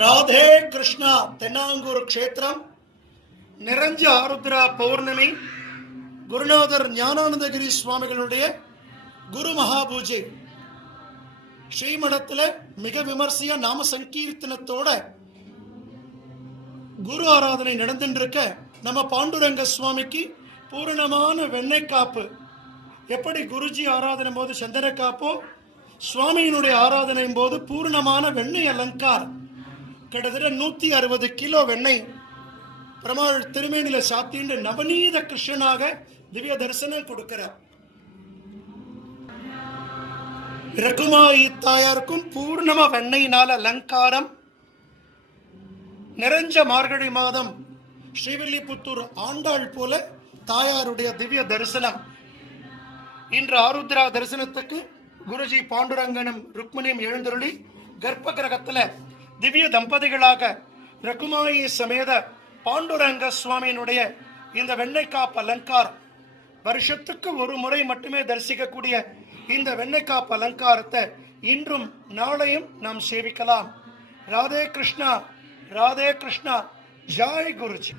ராதே கிருஷ்ணா. தென்னாங்கூர் க்ஷேத்திரம், நிறைஞ்ச ஆருத்ரா பௌர்ணமி, குருநாதர் ஞானானந்தகிரி சுவாமிகளுடைய குரு மகாபூஜை ஸ்ரீமடத்தில் மிக விமர்சையா நாம சங்கீர்த்தனத்தோட குரு ஆராதனை நடந்துருக்க, நம்ம பாண்டுரங்க சுவாமிக்கு பூரணமான வெண்ணெய் காப்பு. எப்படி குருஜி ஆராதனை போது சந்தன காப்போ, சுவாமியினுடைய ஆராதனையும் போது பூர்ணமான வெண்ணெய் அலங்கார். கிட்டத்தட்ட 160 கிலோ வெண்ணெய் பெருமாள் திருமேனில சாத்தின்னு நவநீத கிருஷ்ணனாக திவ்ய தரிசனம் கொடுக்கிறார். ரகுமாயி தாயாருக்கும் பூர்ணமா வெண்ணெயினால அலங்காரம். நிறைஞ்ச மார்கழி மாதம் ஸ்ரீவில்லிபுத்தூர் ஆண்டாள் போல தாயாருடைய திவ்ய தரிசனம். இன்று ஆருத்ரா தரிசனத்துக்கு குருஜி பாண்டுரங்கனும் ருக்மணியும் எழுந்தருளி கர்ப்ப கிரகத்துல திவ்ய தம்பதிகளாக ரகுமாயி சமேத பாண்டுரங்க சுவாமியினுடைய இந்த வெண்ணெய்காப்பு அலங்காரம், வருஷத்துக்கு ஒரு முறை மட்டுமே தரிசிக்கக்கூடிய இந்த வெண்ணெய்காப்பு அலங்காரத்தை இன்றும் நாளையும் நாம் சேவிக்கலாம். ராதே கிருஷ்ணா, ராதே கிருஷ்ணா. ஜாய் குருஜி.